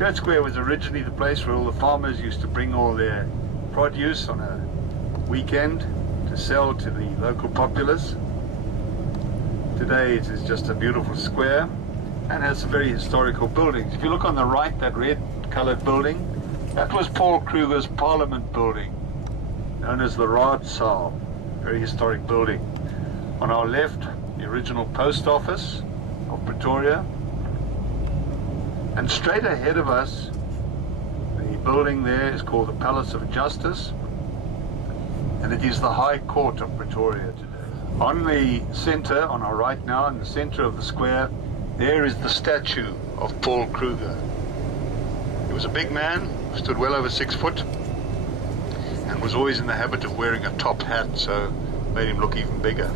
Church Square was originally the place where all the farmers used to bring all their produce on a weekend to sell to the local populace. Today it is just a beautiful square and has some very historical buildings. If you look on the right, that red coloured building, that was Paul Kruger's Parliament building, known as the Raadsaal, very historic building. On our left, the original post office of Pretoria, and straight ahead of us, the building there is called the Palace of Justice, and it is the High Court of Pretoria today. On the centre, on our right now, in the centre of the square, there is the statue of Paul Kruger. He was a big man, stood well over 6 foot, and was always in the habit of wearing a top hat, so made him look even bigger.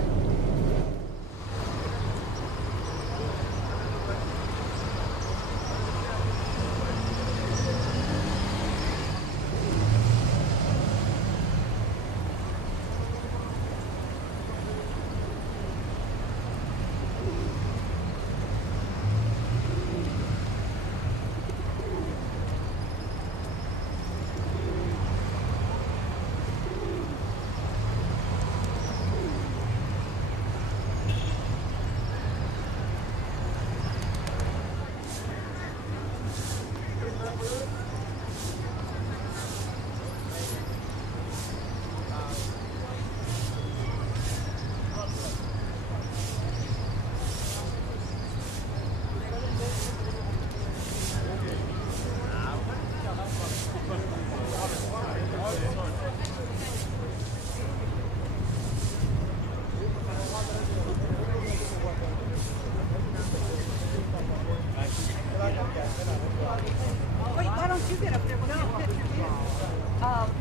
Wait, why don't you get up there? No,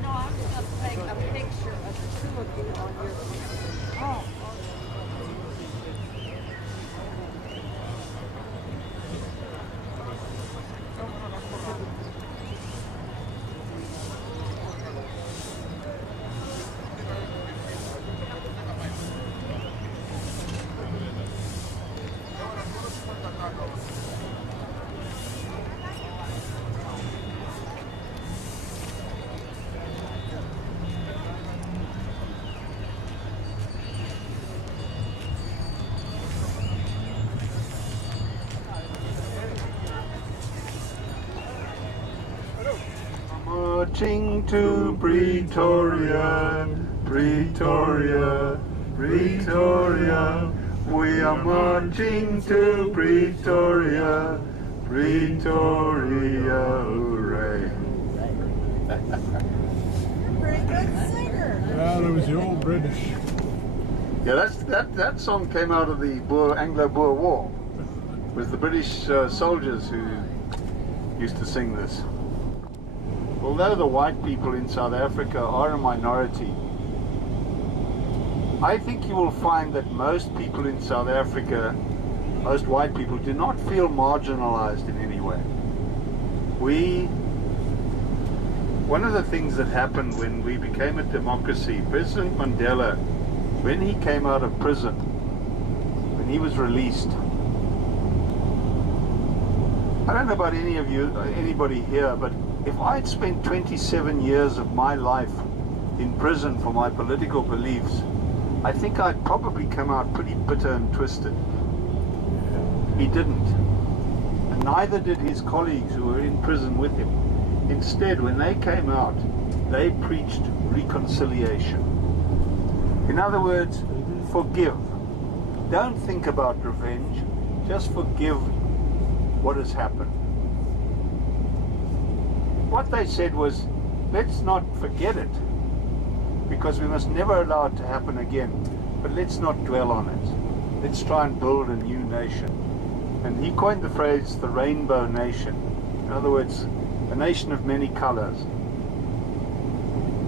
no, I'm just going to take a picture of the two of you on your... Oh. Marching to Pretoria, Pretoria, Pretoria. We are marching to Pretoria, Pretoria, hooray. Pretty good singer. Well, it was the old British. Yeah, that song came out of the Anglo-Boer War. It was the British soldiers who used to sing this. Although the white people in South Africa are a minority, I think you will find that most people in South Africa, most white people, do not feel marginalized in any way. One of the things that happened when we became a democracy, President Mandela, when he came out of prison, when he was released, I don't know about any of you, anybody here, but if I'd spent 27 years of my life in prison for my political beliefs, I think I'd probably come out pretty bitter and twisted. He didn't. And neither did his colleagues who were in prison with him. Instead, when they came out, they preached reconciliation. In other words, forgive. Don't think about revenge. Just forgive what has happened. What they said was, let's not forget it, because we must never allow it to happen again, but let's not dwell on it. Let's try and build a new nation. And he coined the phrase, the rainbow nation. In other words, a nation of many colors.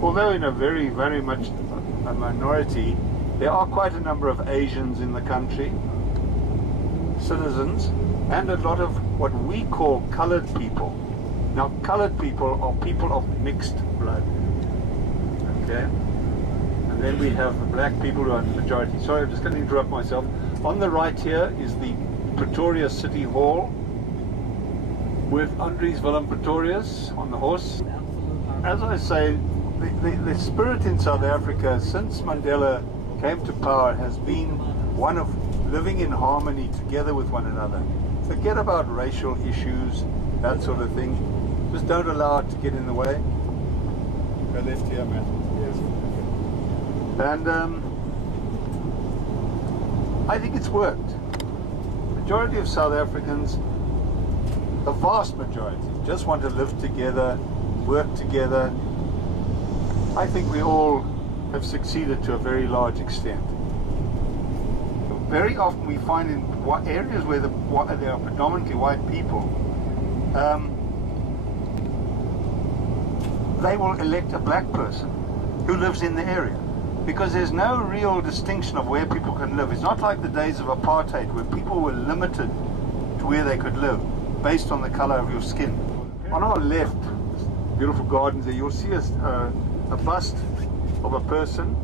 Although in a very, very much a minority, there are quite a number of Asians in the country, citizens, and a lot of what we call colored people. Now, colored people are people of mixed blood, okay? And then we have the black people who are the majority. Sorry, I'm just going to interrupt myself. On the right here is the Pretoria City Hall. with Andries Willem Pretorius on the horse. As I say, the spirit in South Africa since Mandela came to power has been one of living in harmony together with one another. Forget about racial issues, that sort of thing. Just don't allow it to get in the way. Go left here, man. Yes. And I think it's worked. Majority of South Africans, the vast majority, just want to live together, work together. I think we all have succeeded to a very large extent. Very often we find in areas where there are predominantly white people, they will elect a black person who lives in the area, because there's no real distinction of where people can live. It's not like the days of apartheid where people were limited to where they could live based on the color of your skin. On our left, beautiful gardens there, you'll see a bust of a person.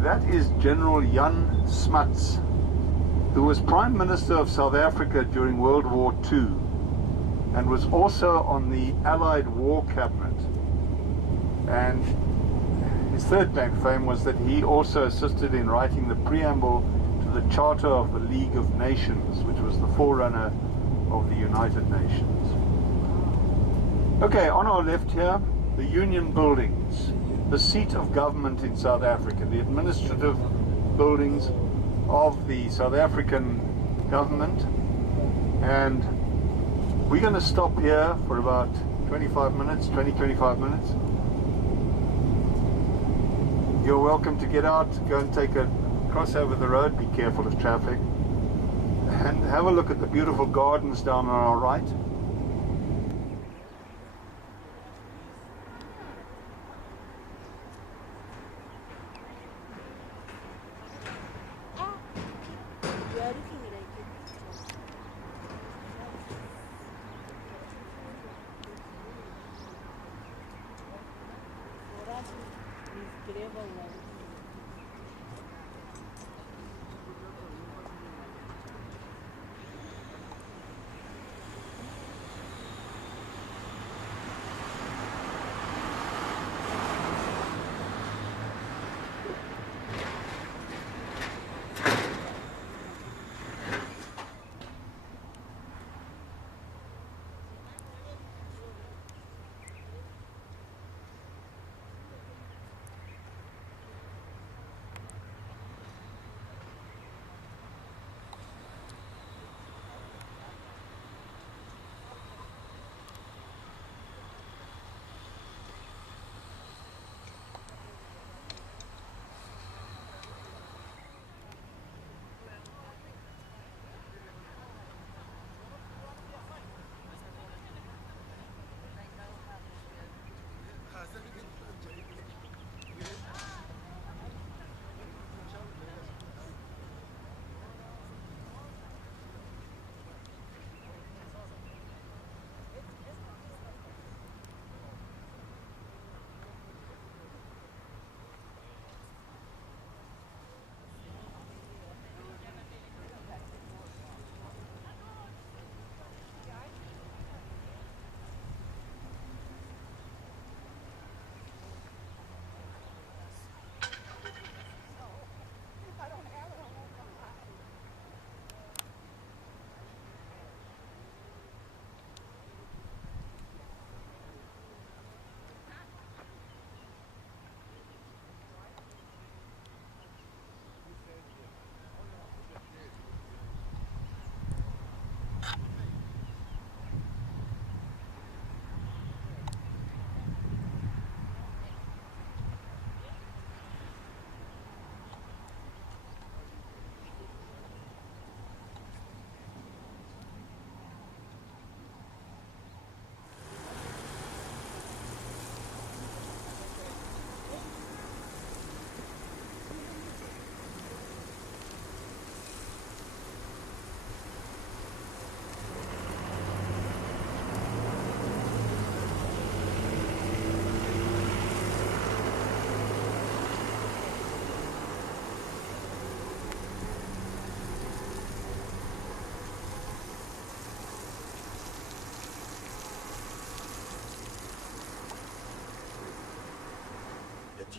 That is General Jan Smuts, who was Prime Minister of South Africa during World War II and was also on the Allied War Cabinet. And his third claim to fame was that he also assisted in writing the preamble to the Charter of the League of Nations, which was the forerunner of the United Nations. Okay, on our left here, the Union Buildings, the seat of government in South Africa, the administrative buildings of the South African government. And we're going to stop here for about 25 minutes. You're welcome to get out, go and take a cross over the road, be careful of traffic, and have a look at the beautiful gardens down on our right.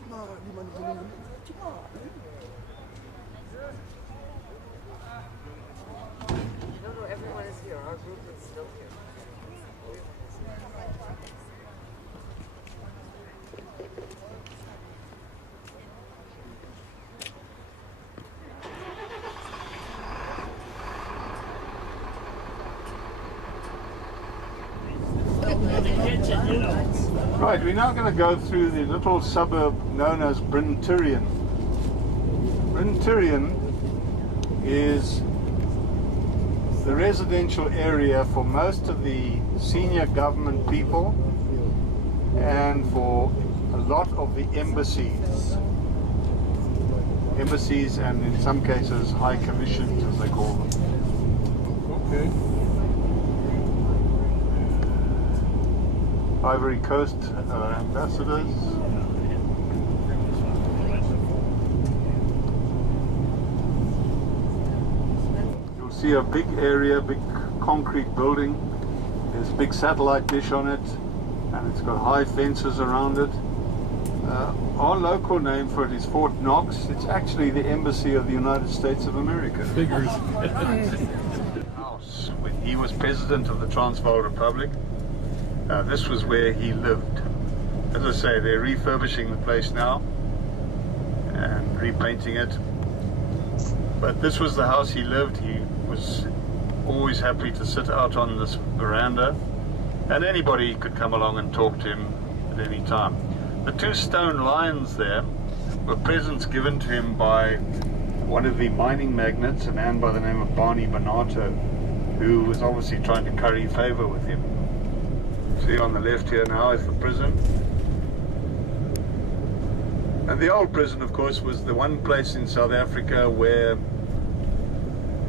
No, everyone is here. Our group is still here. Right, we're now going to go through the little suburb known as Bryn Tirien. Bryn Tirien is the residential area for most of the senior government people and for a lot of the embassies and in some cases high commissions as they call them. Okay. Ivory Coast ambassadors. You'll see a big area, big concrete building. There's a big satellite dish on it, and it's got high fences around it. Our local name for it is Fort Knox. It's actually the embassy of the United States of America. Figures. House when he was president of the Transvaal Republic. This was where he lived. As I say, they're refurbishing the place now and repainting it. But this was the house he lived. He was always happy to sit out on this veranda, and anybody could come along and talk to him at any time. The two stone lions there were presents given to him by one of the mining magnates, a man by the name of Barney Bonato, who was obviously trying to curry favor with him. See on the left here now is the prison. And the old prison, of course, was the one place in South Africa where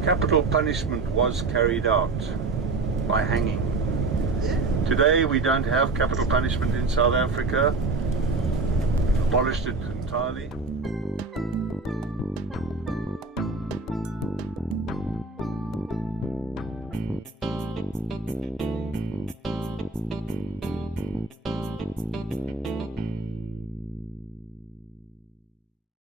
capital punishment was carried out by hanging. Today we don't have capital punishment in South Africa. We've abolished it entirely.